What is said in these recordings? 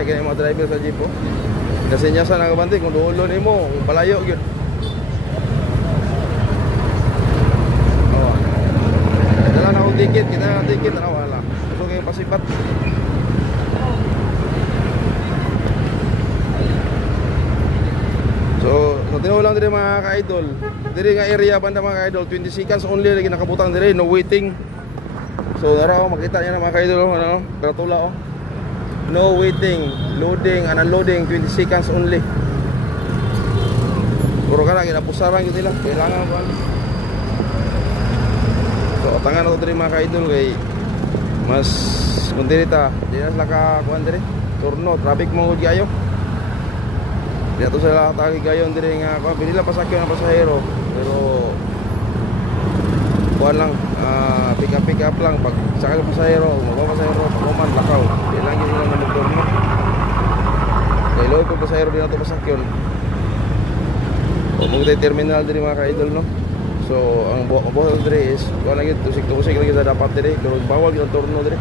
Kaya kini mga driver sa jeep oh. Kasi nya sa nagabantay kung dulo nimo, palayo gyud. Oh. Dala na og ticket, kita na ticket na wala. So kay pasipat. So, tinaw lang dire mga ka-idol. Dire nga area banda mga ka-idol, 20 seconds only lagi nakabutang dire, no waiting. So, dara makita niyo na mga ka-idol ano, gratula oh. No waiting, loading and unloading 20 seconds only. Puro kana ginapusaran gyud nila, kailangan ko. So, tangan na to dire mga ka-idol kay mas kundirita, di na sila ka kuan dire. Turno, traffic mo gud kayo. Dito sila tagi gayon dire nga ako binila pasakyan ng pasahero pero kuan lang pick up lang pag sakay ng pasahero mabawa pasahero pakuman lakaw di lang yun lang na magturno kay loy ko pasahero din ato pasakyan o mong terminal dire mga ka-idol no. So ang buhat dire is kuan lang yun tusik lagi sa dapat dire pero bawal yung turno dire.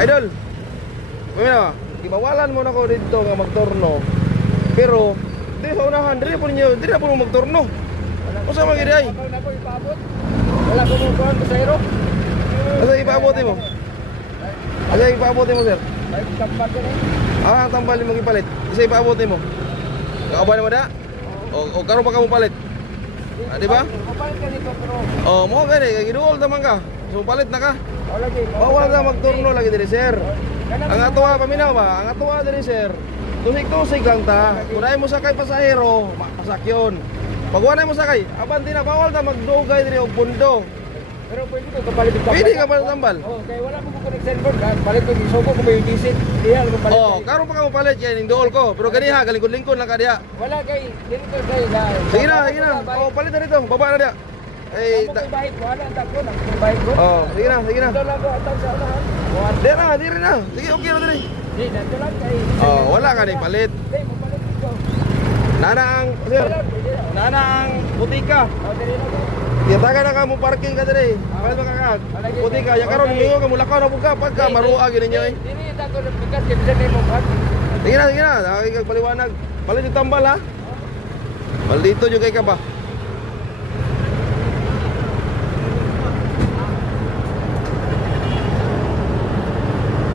Idol, kumina, gibawalan mo na ko dito nga magturno. Pero, di sa unahan, di na po magturno. O sa mga giday? Wala ko mong kuhan, pasahero. Asa ipaabotin mo? Asa ipaabotin mo, sir? Ay, tampat ko na. Ah, tambalin mo ipalit. Isa ipaabotin mo? Kauban mo na? O karon pa ka mo palit? Di ba? Kapalit ka dito, pero... O, mo gani, giduol naman ka. So, palit na ka. Bawal na magturno lagi diri sir. Ang atuwa paminaw ba? Ang atuwa diri sir. Tusig-tusig lang ta. Kung mo sakay pasahero, pasakyon. Pag wala mo sakay, abanti na bawal na magdugay diri og pundo. Pero pwede ko kapalit yung tambal. Pwede ka palit tambal. Oh, kaya wala mo ko connection board. Palit ko isuko ko may disit. Diha ko palit. Oh, karon pa ka mo palit kay ning duol ko. Pero ganiha galingkod-lingkod lang ka diha. Wala kay dito kay na. Sige na. Oh, palit na dito. Baba na diha. Eh, bahit mo ana tak ko na bahit ko. Oh, sige na. Ito lang ko atang sa unahan. Diri na. Sige, okay na diri. Di dito lang kay. Oh, wala ka ni palit. Di mo palit dito. Nanang butika. Oh, diri na ko. Kitaga na ka mo parking ka diri. Palit ba ka? Butika, ya karon mingo ka mulakaw na buka pagka marua gini nyo eh. Diri ta ko bigas kay bisan mo pa. Sige na. Nakikipag paliwanag. Palit yung tambal ha. Maldito yung kay ka ba?